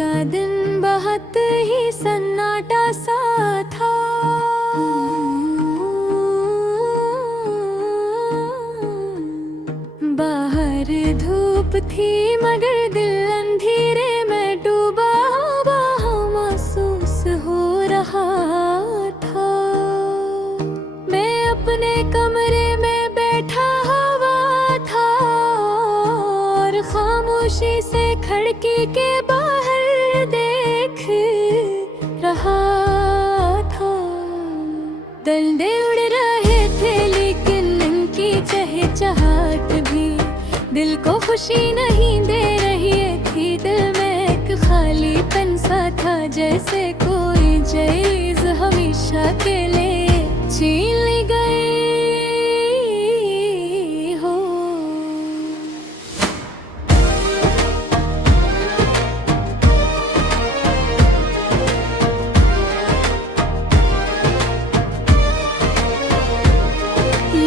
का दिन बहुत ही सन्नाटा सा था। बाहर धूप थी मगर दिल अंधेरे में डूबा हुआ महसूस हो रहा था। मैं अपने कमरे में बैठा हुआ था और खामोशी से खिड़की के बाहर देख रहा था। दंडे उड़ रहे थे लेकिन इनकी चहचहाट भी दिल को खुशी नहीं दे रही थी। दिल में एक खालीपन सा था, जैसे कोई चीज़ हमेशा के लिए छीन ली गई हो।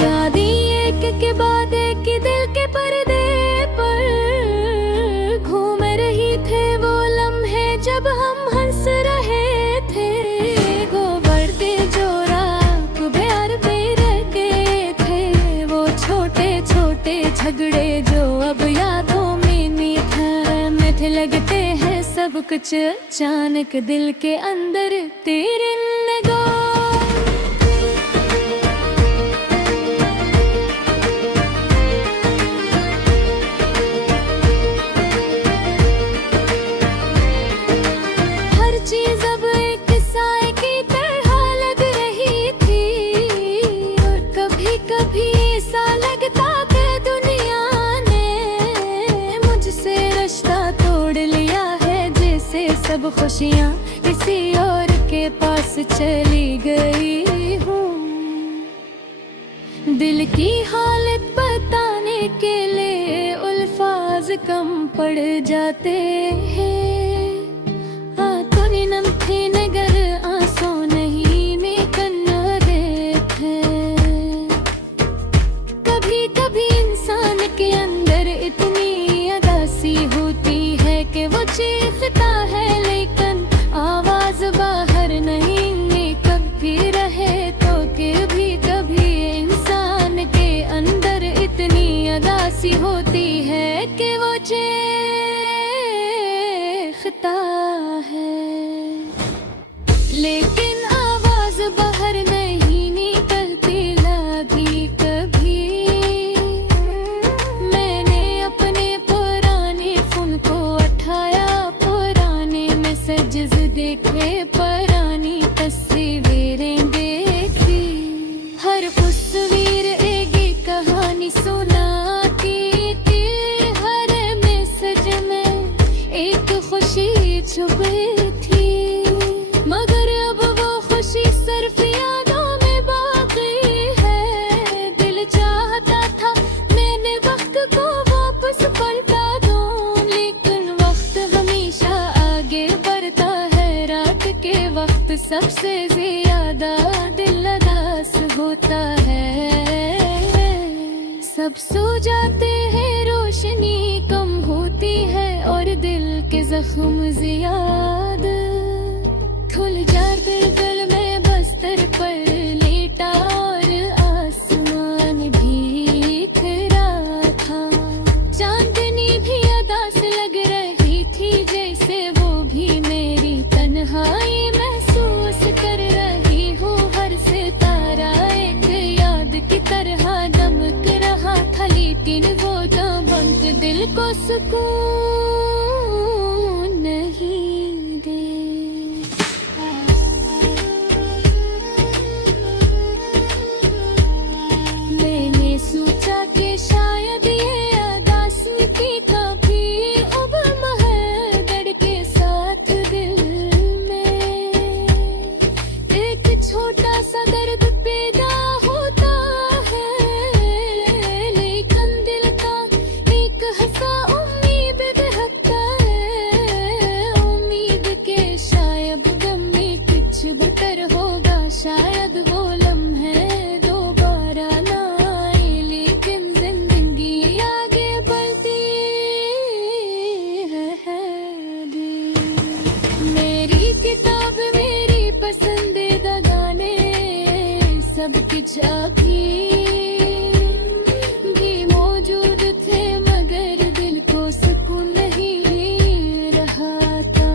यादें एक के बाद एक दिल के पर्दे पर घूम रही थे। वो लम्हे जब हम हंस रहे थे, गोबरते जो रात प्यार पे रह गए थे। वो छोटे छोटे झगड़े जो अब यादों में निथर लगते हैं। सब कुछ अचानक दिल के अंदर तेरे लगा। सब खुशियाँ किसी और के पास चली गई हूँ। दिल की हालत बताने के लिए अल्फाज कम पड़ जाते हैं। आंखों नम थे नगर आंसू नहीं में कन्ना देते। कभी कभी इंसान के अंदर इतनी अदासी होती है कि वो चीखता है लेकिन आवाज बाहर नहीं निकलती रहे। तो कभी कभी इंसान के अंदर इतनी अदासी होती है कि वो चीखता है लेकिन आवाज बाहर नहीं निकलती लगी कभी। मैंने अपने पुराने फोन को उठाया, पुराने मैसेजेस देखे, पुरानी तस्वीरें देखी। हर तस्वीर एक कहानी सुनाती थी। हर मैसेज में एक खुशी छुपी थी, मगर अब वो खुशी सिर्फ यादों में बाकी है। दिल चाहता था मैंने वक्त को वापस पलटा दूं, लेकिन वक्त हमेशा आगे बढ़ता है। रात के वक्त सबसे ज्यादा दिल उदास होता है। सब सो जाते हैं, रोशनी कम होती है और दिल के जख्म ज्यादा खुल जाते। दिल में बस्तर पर लेटा और आसमान भीग रहा था। चांदनी भी अदास लग रही थी, जैसे वो भी मेरी तन्हाई महसूस कर रही हो। हर सितारा एक याद की तरह दमक रहा था, लेकिन वो दमक दिल को सुकून नहीं दे। मैंने सोचा कि शायद ये अदासी की कभी अब महदर के साथ दिल में एक छोटा सा दर्द पैदा होता है। लेकिन दिल का एक हंसा उम्मीद दहकता है। उम्मीद के शायद गम में कुछ बेहतर होगा। शायद वो लम्हे दोबारा ना आए, लेकिन जिंदगी आगे बढ़ती है। पसंदीदा गाने सब कुछ अभी भी मौजूद थे, मगर दिल को सुकून नहीं रहा था।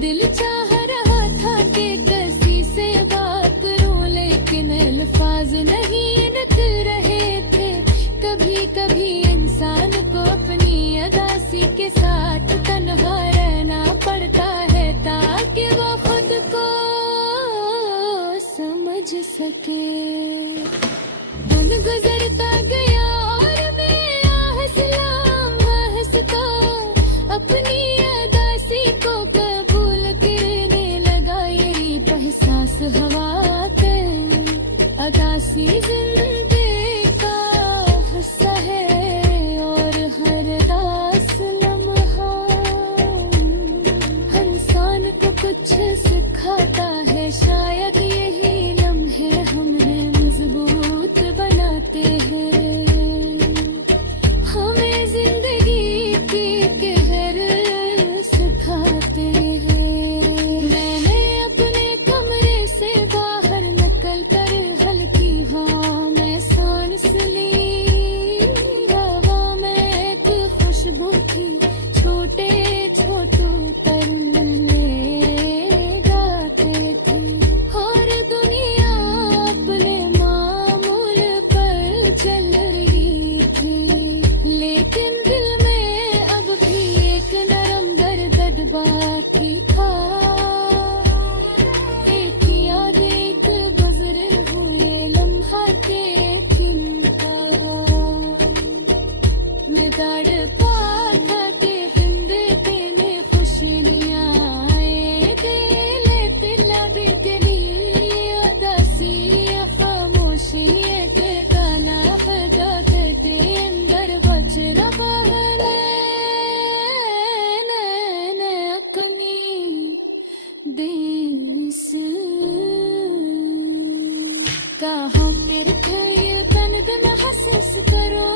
दिल चाह रहा था कि किसी से बात करूं, लेकिन अल्फाज नहीं निकल रहे थे। कभी कभी इंसान को अपनी अदासी के साथ तन्हा रहना पड़ता है, ताकि वो खुद को समझ सके। दिन गुजरता गया और मैं हंसता अपनी अदासी को कबूल करने लगा। यही एहसास हवा के अदासी जिंदगी का हिस्सा है, और हर दास लम्हा इंसान को कुछ सिखाता है। शायद यही लम्हे हमें मजबूत बनाते हैं, हमें जिंदगी की कहर सिखाते हैं। मैंने अपने कमरे से बाहर निकल कर हल्की हवा में सांस ली। हवा में एक खुशबू थी, छोटे छोटे तरंगे गाते थे, और दुनिया अपने मामूल पर चल रही थी। लेकिन दिल में अब भी एक नरम दर्द बाकी था। एक याद एक गुजरे हुए लम्हा के चिंता में तड़पा था कि जिंदगी में खुशी नहीं आए। दिल तिला के लिए उदासी खामोशी एक गाना बजा के अंदर बच रहा है। नैने अपनी देश कहाँ फिर ये तन महसूस करो।